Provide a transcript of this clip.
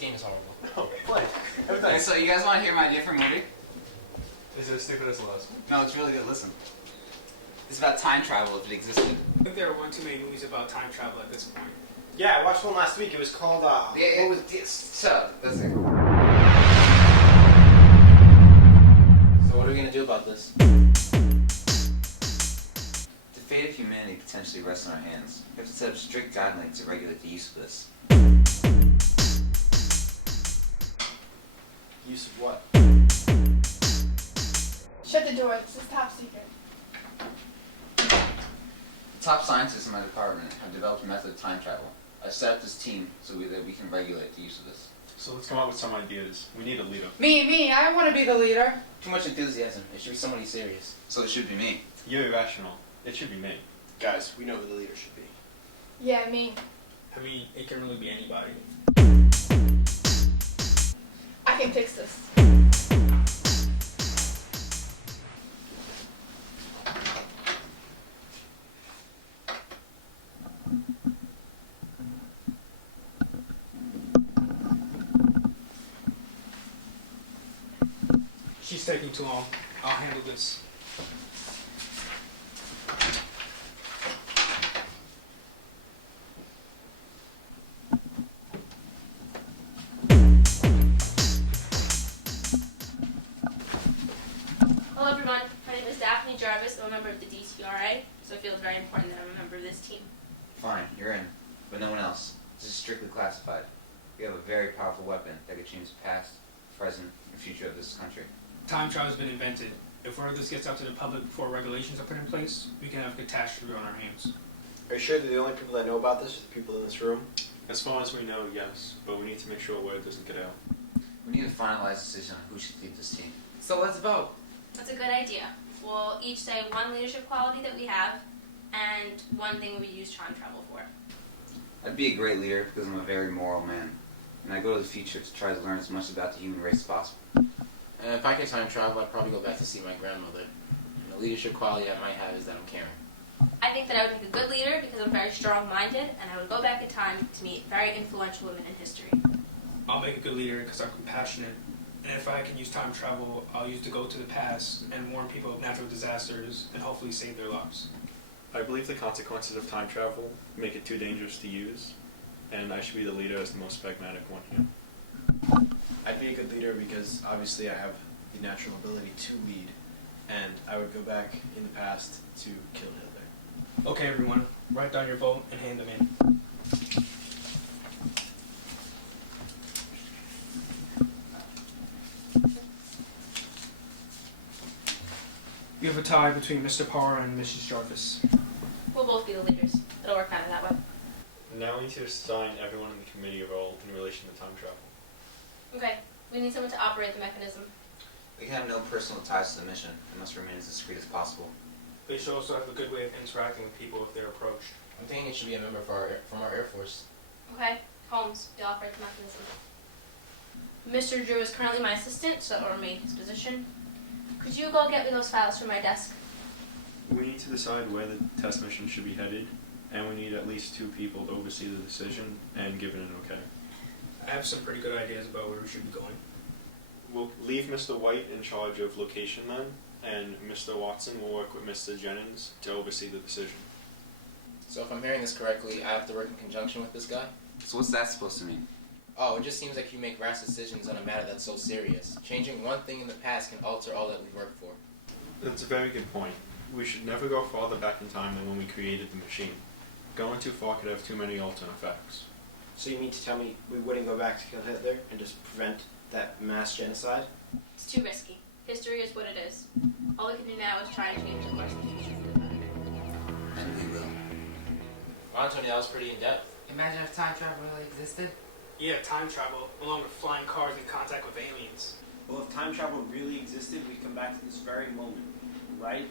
game is horrible. No, play. Okay, so you guys want to hear my idea for a movie? Is it as stupid as the last one? No, it's really good. Listen. It's about time travel if it existed. I think there are one too many movies about time travel at this point. Yeah, I watched one last week. It was called, Yeah, it was. Shut up. That's it. So what are we gonna do about this? The fate of humanity potentially rests in our hands. We have to set up strict guidelines to regulate the use of this. Use of what? Shut the door. This is top secret. The top scientists in my department have developed a method of time travel. I've set up this team so that we can regulate the use of this. So let's come up with some ideas. We need a leader. Me. I want to be the leader. Too much enthusiasm. It should be somebody serious. So it should be me. You're irrational. It should be me. Guys, we know who the leader should be. Yeah, me. I mean, it can really be anybody. I can fix this. She's taking too long. I'll handle this. Hello everyone, my name is Daphne Jarvis. I'm a member of the DTRA, so I feel it's very important that I'm a member of this team. Fine, you're in. But no one else. This is strictly classified. We have a very powerful weapon that could change the past, present, and future of this country. Time travel has been invented. If word of this gets out to the public before regulations are put in place, we can have catastrophe on our hands. Are you sure that the only people that know about this are the people in this room? As far as we know, yes, but we need to make sure word doesn't get out. We need a finalized decision on who should lead this team. So let's vote. That's a good idea. We'll each say one leadership quality that we have and one thing we use time travel for. I'd be a great leader because I'm a very moral man. And I go to the future to try to learn as much about the human race as possible. And if I could time travel, I'd probably go back to see my grandmother. And the leadership quality I might have is that I'm caring. I think that I would make a good leader because I'm very strong-minded and I would go back in time to meet very influential women in history. I'll make a good leader because I'm compassionate. And if I can use time travel, I'll use to go to the past and warn people of natural disasters and hopefully save their lives. I believe the consequences of time travel make it too dangerous to use, and I should be the leader as the most pragmatic one here. I'd be a good leader because obviously I have the natural ability to lead, and I would go back in the past to kill Hitler. Okay everyone, write down your vote and hand them in. You have a tie between Mr. Parr and Mrs. Jarvis. We'll both be the leaders. It'll work out that way. Now we need to assign everyone in the committee a role in relation to time travel. Okay, we need someone to operate the mechanism. We can have no personal ties to the mission. It must remain as discreet as possible. They should also have a good way of interacting with people if they're approached. I'm thinking it should be a member from our Air Force. Okay, Holmes, you'll operate the mechanism. Mr. Drew is currently my assistant, so that will remain his position. Could you go get me those files from my desk? We need to decide where the test mission should be headed, and we need at least 2 people to oversee the decision and give it an okay. I have some pretty good ideas about where we should be going. We'll leave Mr. White in charge of location then, and Mr. Watson will work with Mr. Jennings to oversee the decision. So if I'm hearing this correctly, I have to work in conjunction with this guy? So what's that supposed to mean? Oh, it just seems like you make rash decisions on a matter that's so serious. Changing one thing in the past can alter all that we work for. That's a very good point. We should never go farther back in time than when we created the machine. Going too far could have too many alternate effects. So you mean to tell me we wouldn't go back to kill Hitler and just prevent that mass genocide? It's too risky. History is what it is. All we can do now is try and change the course of the future for the better. And we will. Wow, Tony, that was pretty in-depth. Imagine if time travel really existed. Yeah, time travel, along with flying cars in contact with aliens. Well, if time travel really existed, we'd come back to this very moment, right